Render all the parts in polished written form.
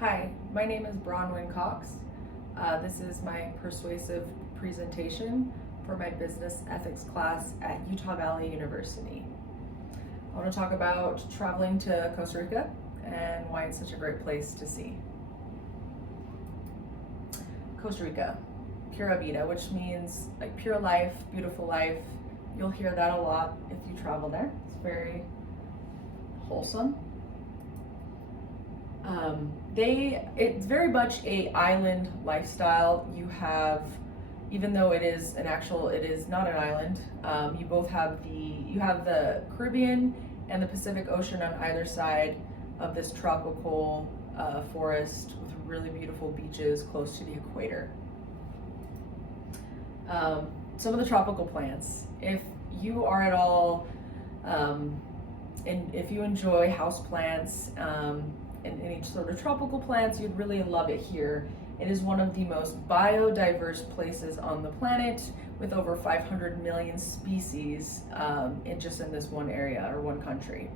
Hi, my name is Bronwyn Cox. This is my persuasive presentation for my business ethics class at Utah Valley University. I want to talk about traveling to Costa Rica and why it's such a great place to see. Costa Rica, Pura Vida, which means like pure life, beautiful life. You'll hear that a lot if you travel there. It's very wholesome. It's very much a island lifestyle. You have, even though it is not an island. You have the Caribbean and the Pacific Ocean on either side of this tropical forest with really beautiful beaches close to the equator. Some of the tropical plants. If you are at all, and if you enjoy house plants, and any sort of tropical plants, you'd really love it here. It is one of the most biodiverse places on the planet, with over 500 million species in this one area or one country.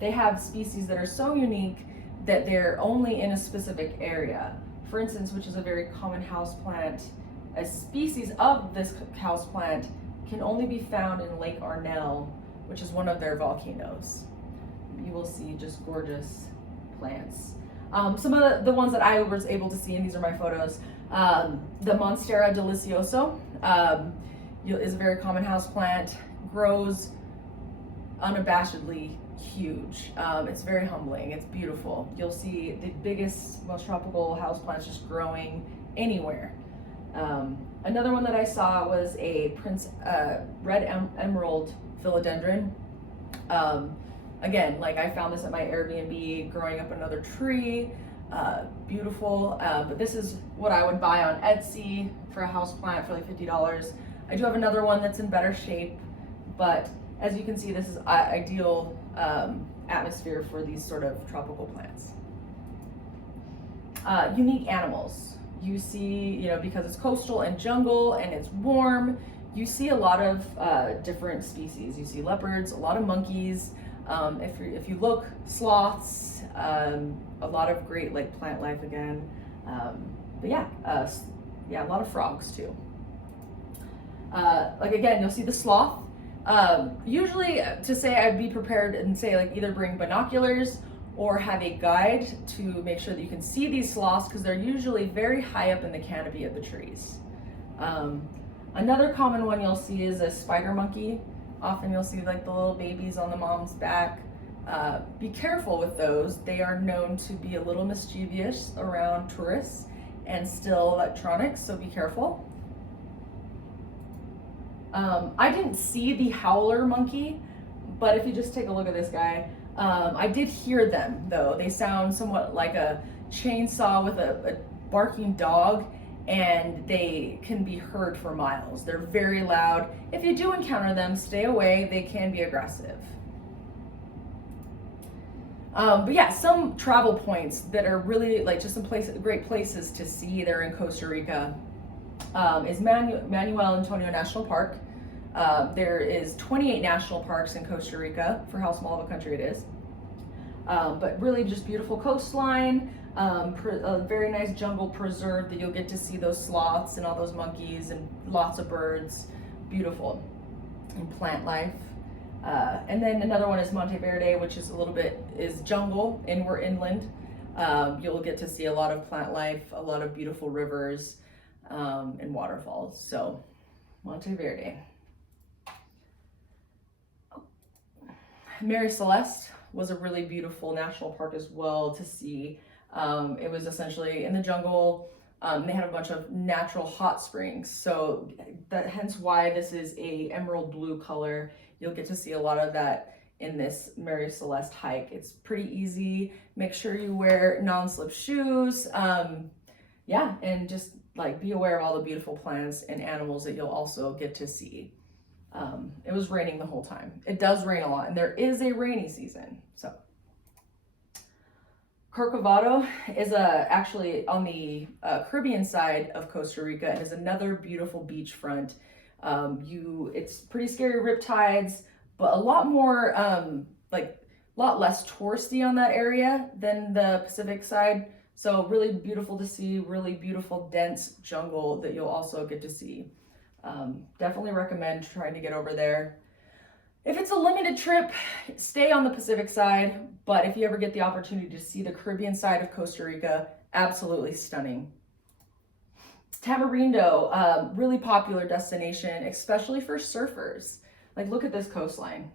They have species that are so unique that they're only in a specific area. For instance, which is a very common houseplant, a species of this houseplant can only be found in Lake Arnell, which is one of their volcanoes. You will see just gorgeous plants. Some of the ones that I was able to see, and these are my photos, the Monstera delicioso is a very common house plant, grows unabashedly huge. It's very humbling, it's beautiful. You'll see the biggest, most tropical house plants just growing anywhere. Another one that I saw was a red emerald philodendron. Again, like I found this at my Airbnb, growing up another tree, beautiful. But this is what I would buy on Etsy for a house plant for like $50. I do have another one that's in better shape, but as you can see, this is ideal atmosphere for these sort of tropical plants. Unique animals. You see, because it's coastal and jungle and it's warm, you see a lot of different species. You see leopards, a lot of monkeys. If you look, sloths, a lot of great like plant life again. But a lot of frogs too. Like again, you'll see the sloth. Usually to say I'd be prepared and say like either bring binoculars or have a guide to make sure that you can see these sloths, because they're usually very high up in the canopy of the trees. Another common one you'll see is a spider monkey. Often you'll see like the little babies on the mom's back. Be careful with those. They are known to be a little mischievous around tourists and steal electronics, so be careful. I didn't see the howler monkey, but if you just take a look at this guy, I did hear them though. They sound somewhat like a chainsaw with a barking dog, and they can be heard for miles. They're very loud. If you do encounter them, stay away. They can be aggressive. Some travel points that are really like just great places to see there in Costa Rica is Manuel Antonio National Park. There is 28 national parks in Costa Rica for how small of a country it is. But really just beautiful coastline, a very nice jungle preserve that you'll get to see those sloths and all those monkeys and lots of birds. Beautiful. And plant life. And then another one is Monteverde, which is jungle, and we're inland. You'll get to see a lot of plant life, a lot of beautiful rivers, and waterfalls. So Monteverde. Mary Celeste was a really beautiful national park as well to see. It was essentially in the jungle. They had a bunch of natural hot springs, so hence why this is a emerald blue color. You'll get to see a lot of that in this Mary Celeste hike. It's pretty easy. Make sure you wear non-slip shoes. And just like be aware of all the beautiful plants and animals that you'll also get to see. It was raining the whole time. It does rain a lot, and there is a rainy season. So Corcovado is actually on the Caribbean side of Costa Rica, and is another beautiful beachfront. It's pretty scary riptides, but a lot more like A lot less touristy on that area than the Pacific side. So really beautiful to see, really beautiful dense jungle that you'll also get to see. Definitely recommend trying to get over there. If it's a limited trip, stay on the Pacific side, but if you ever get the opportunity to see the Caribbean side of Costa Rica, absolutely stunning. Tamarindo, really popular destination, especially for surfers. Like, look at this coastline.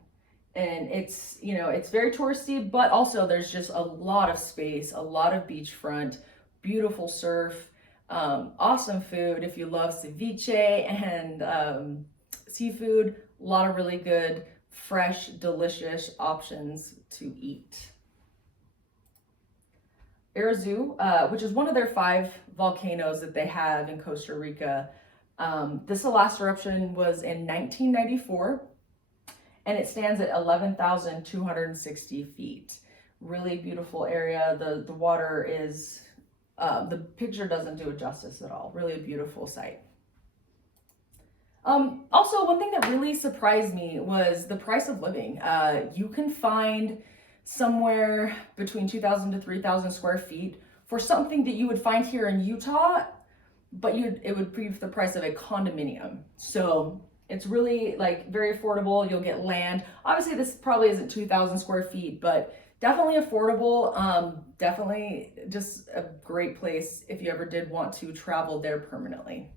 And it's, you know, it's very touristy, but also there's just a lot of space, a lot of beachfront, beautiful surf, awesome food if you love ceviche and seafood, a lot of really good fresh, delicious options to eat. Irazu, which is one of their 5 volcanoes that they have in Costa Rica. This last eruption was in 1994, and it stands at 11,260 feet. Really beautiful area. The water is, the picture doesn't do it justice at all. Really a beautiful sight. Also, one thing that really surprised me was the price of living. You can find somewhere between 2,000 to 3,000 square feet for something that you would find here in Utah, but it would be the price of a condominium. So it's really like very affordable. You'll get land. Obviously, this probably isn't 2,000 square feet, but definitely affordable. Definitely just a great place if you ever did want to travel there permanently.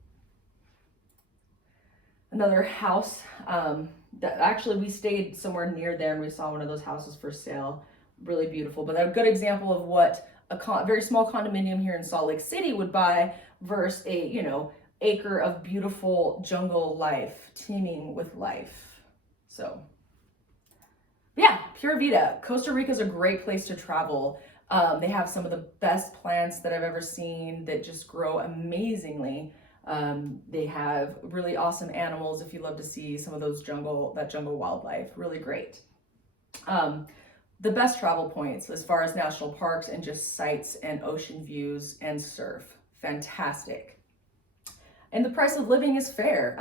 Another house that actually we stayed somewhere near there and we saw one of those houses for sale. Really beautiful, but a good example of what a very small condominium here in Salt Lake City would buy versus a, you know, acre of beautiful jungle life, teeming with life. So yeah, Pura Vida. Costa Rica is a great place to travel. They have some of the best plants that I've ever seen that just grow amazingly. They have really awesome animals if you love to see some of those jungle wildlife. Really great. The best travel points as far as national parks and just sights and ocean views and surf. Fantastic. And the price of living is fair.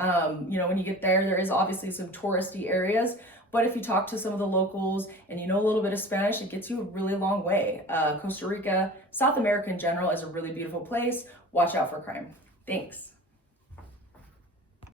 You know, when you get there is obviously some touristy areas, but if you talk to some of the locals and you know a little bit of Spanish, it gets you a really long way. Costa Rica, South America in general, is a really beautiful place. Watch out for crime. Thanks.